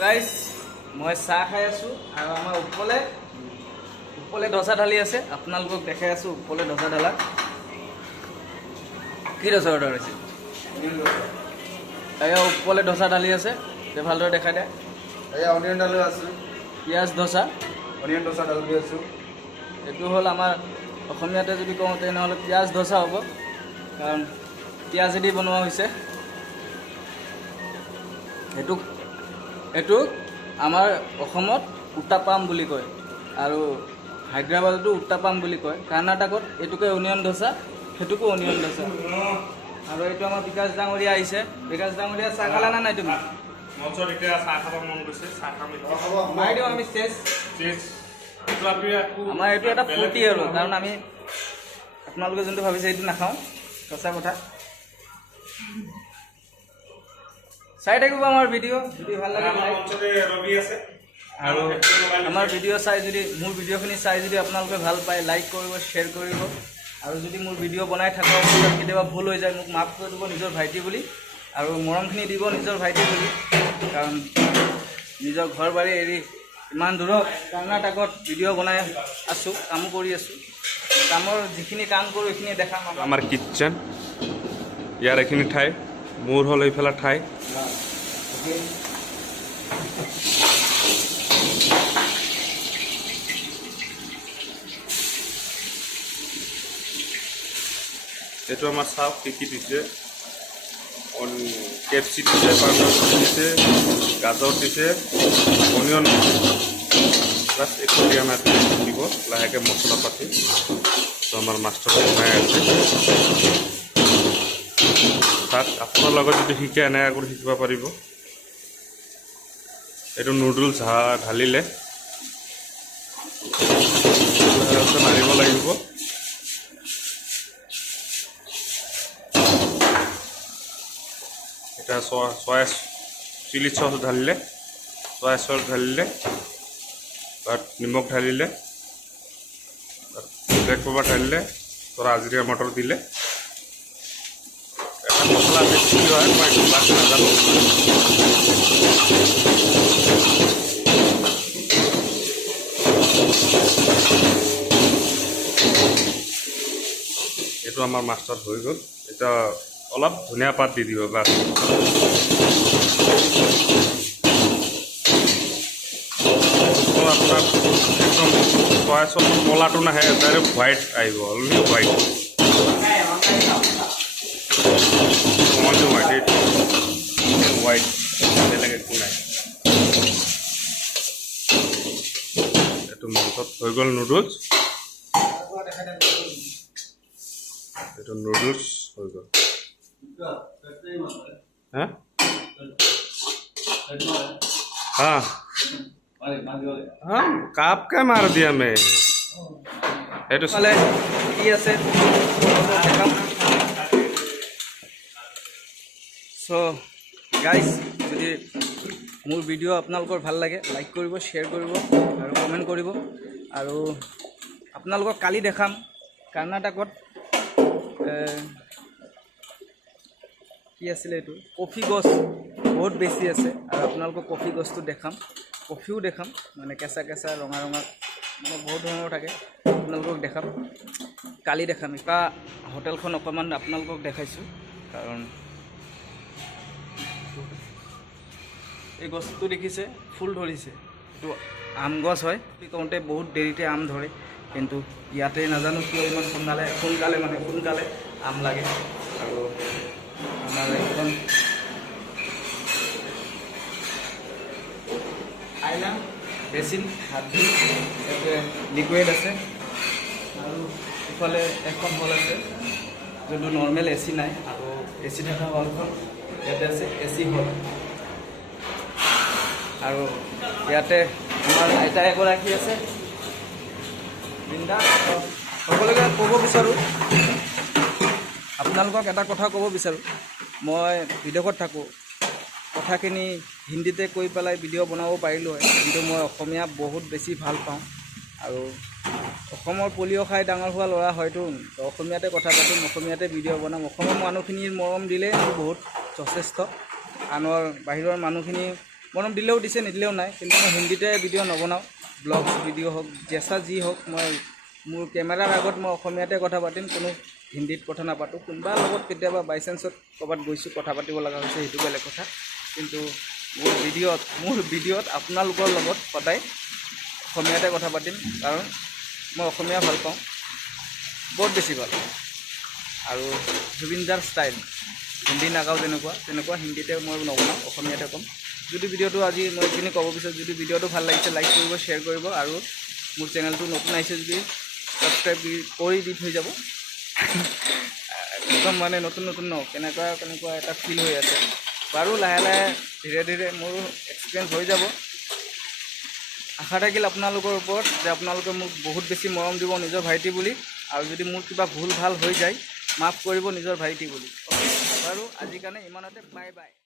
Guys মই চাহ খাই আছোঁ আৰু আমাৰ ওপৰলে ধচা ঢালি আছে। আপোনালোকক দেখাই আছোঁ ওপৰলে ধচা ঢালা। কি ধচা অৰ্ডাৰ হৈছে? এয়া ওপৰলে ধচা ঢালি আছে। তে ভালদৰে দেখাই দে। এয়া অনিয়ন ঢালি আছোঁ, পিঁয়াজ ধচা, অনিয়ন ধচা ঢালি আছোঁ। এইটো হ'ল আমাৰ অসমীয়াতে যদি কওঁ তেনেহ'লে পিঁয়াজ ধচা হ'ব, কাৰণ পিঁয়াজেদি বনোৱা হৈছে। এইটো আমাৰ অসমত উত্তাপাম বুলি কয় আৰু হায়দৰাবাদতো উত্তাপাম বুলি কয়। কৰ্ণাটকত এইটোকে অনিয়ন ধচা, সেইটোকো অনিয়ন ধচা। আৰু এইটো আমাৰ বিকাশ ডাঙৰীয়া আহিছে। বিকাশ ডাঙৰীয়া চাহ খালা না নাই তুমি? মঞ্চত এতিয়া চাহ খাব মন গৈছে, চাহ খাম মাৰি দিওঁ আমি চেচ। আমাৰ এইটো এটা ফূৰ্তি আৰু, কাৰণ আমি আপোনালোকে যোনটো ভাবিছে সেইটো নাখাওঁ, সঁচা কথা। চাই থাকিব আমাৰ ভিডিঅ' যদি ভাল লাগে। আৰু আমাৰ ভিডিঅ' চাই যদি মোৰ ভিডিঅ'খিনি চাই যদি আপোনালোকে ভাল পায়, লাইক কৰিব, শ্বেয়াৰ কৰিব। আৰু যদি মোৰ ভিডিঅ' বনাই থাকক কেতিয়াবা ভুল হৈ যায় মোক মাফ কৰি দিব নিজৰ ভাইটি বুলি, আৰু মৰমখিনি দিব নিজৰ ভাইটি বুলি। কাৰণ নিজৰ ঘৰ বাৰী এৰি ইমান দূৰত কৰ্ণাটকত ভিডিঅ' বনাই আছোঁ, কামো কৰি আছোঁ। কামৰ যিখিনি কাম কৰোঁ এইখিনি দেখাম। আমাৰ কিটচেন, ইয়াৰ এইখিনি ঠাই, মোৰ হ'ল এইফালে ঠাই। এইটো আমাৰ চাওক কি কি দিছে, কেপচি দিছে, পাৰ্টনাৰ দিছে, গাজৰ দিছে, অনিয়ন দিছে। প্লাছ একো দিয়া নাই, দিব লাহেকৈ মছলা পাতি। তো আমাৰ মাছটো বনাই আছে। তাক আপোনাৰ লগত যদি শিকে এনেকৈ কৰি শিকিব পাৰিব। এইটো নুডলছ ঢালিলে মাৰিব লাগিব। এটা চয়া চিলি চচ ঢালিলে, চয়া চচ ঢালিলে, তাত নিমখ ঢালিলে, তাত ব্লেক পেপাৰ ঢালিলে, থোৰা আজিৰা মটৰ দিলে। এটা মছলা বেছি হয়, মই এইটো বাছি নাজানো। এইটো আমাৰ মাছটো হৈ গ'ল। এতিয়া অলপ ধনিয়া পাত দি দিব বাছ। আপোনাৰ একদম চয়া চচ কলাটো নাহে, ডাইৰেক্ট হোৱাইট আহিব, অলৰেডি হোৱাইট। হোৱাইট বেলেগ একো নাই। এইটো মাংসত হৈ গ'ল নুডলছ। এইটো নুডলছ হৈ গ'ল। हाँ हाँ हाँ काप के मार दिया मैं। এইটো চালে কি আছে চ' গাইজ, যদি মোৰ ভিডিঅ' আপোনালোকৰ ভাল লাগে লাইক কৰিব, শ্বেয়াৰ কৰিব আৰু কমেণ্ট কৰিব। আৰু আপোনালোকক কালি দেখাম কৰ্ণাটকত কি আছিলে এইটো, কফি গছ বহুত বেছি আছে। আৰু আপোনালোকক কফি গছটো দেখাম, কফিও দেখাম, মানে কেঁচা কেঁচা ৰঙা ৰঙা মানে বহুত ধৰণৰ থাকে। আপোনালোকক দেখাম, কালি দেখাম। এটা হোটেলখন অকণমান আপোনালোকক দেখাইছোঁ, কাৰণ এই গছটো দেখিছে ফুল ধৰিছে। এইটো আম গছ হয়, কওঁতে বহুত দেৰিতে আম ধৰে, কিন্তু ইয়াতে নাজানো কিয় ইমান সোনকালে আম লাগে। আৰু আমাৰ এইখন আইনা বেচিন, হাত ধুই ইয়াতে লিকুইড আছে। আৰু ইফালে এখন হল আছে যোনটো নৰ্মেল এ চি নাই, আৰু এ চি থকা হলখন ইয়াতে আছে এ চি হল। আৰু ইয়াতে আমাৰ আইতা এগৰাকী আছে বৃন্দা। সকলোকে ক'ব বিচাৰোঁ, আপোনালোকক এটা কথা ক'ব বিচাৰোঁ, মই বিদেশত থাকোঁ, কথাখিনি হিন্দীতে কৈ পেলাই ভিডিঅ' বনাব পাৰিলোঁ হয়, কিন্তু মই অসমীয়া বহুত বেছি ভাল পাওঁ। আৰু অসমৰ পলিঅ' খাই ডাঙৰ হোৱা ল'ৰা হয়তো, অসমীয়াতে কথা পাতিম, অসমীয়াতে ভিডিঅ' বনাম। অসমৰ মানুহখিনিৰ মৰম দিলে মোৰ বহুত যথেষ্ট। আনৰ বাহিৰৰ মানুহখিনি মৰম দিলেও দিছে নিদিলেও নাই কিন্তু মই হিন্দীতে ভিডিঅ' নবনাওঁ ব্লগছ ভিডিঅ' হওক জেচা যি হওক মই মোৰ কেমেৰাৰ আগত মই অসমীয়াতে কথা পাতিম কোনো হিন্দীত কথা নাপাতোঁ কোনোবাৰ লগত কেতিয়াবা বাই চান্সত ক'ৰবাত গৈছোঁ কথা পাতিব লগা হৈছে সেইটো বেলেগ কথা কিন্তু মোৰ ভিডিঅ'ত আপোনালোকৰ লগত সদায় অসমীয়াতে কথা পাতিম কাৰণ মই অসমীয়া ভাল পাওঁ বহুত বেছি ভাল আৰু জুবিন দাৰ ষ্টাইল হিন্দী নাগাওঁ তেনেকুৱা হিন্দীতে মই নবনাওঁ অসমীয়াতে ক'ম যদি ভিডিঅ'টো আজি মই এইখিনি ক'ব বিচাৰোঁ যদি ভিডিঅ'টো ভাল লাগিছে লাইক কৰিব শ্বেয়াৰ কৰিব আৰু মোৰ চেনেলটো নতুন আহিছে যদি ছাবস্ক্ৰাইব কৰি দি থৈ যাব একদম মানে নতুন ন কেনেকুৱা এটা ফিল হৈ আছে বাৰু লাহে লাহে ধীৰে ধীৰে মোৰ এক্সপিৰিয়েঞ্চ হৈ যাব আশা থাকিল আপোনালোকৰ ওপৰত যে আপোনালোকে মোক বহুত বেছি মৰম দিব নিজৰ ভাইটি বুলি আৰু যদি মোৰ কিবা ভুল ভাল হৈ যায় মাফ কৰিব নিজৰ ভাইটি বুলি বাৰু আজিৰ কাৰণে ইমানতে বাই বাই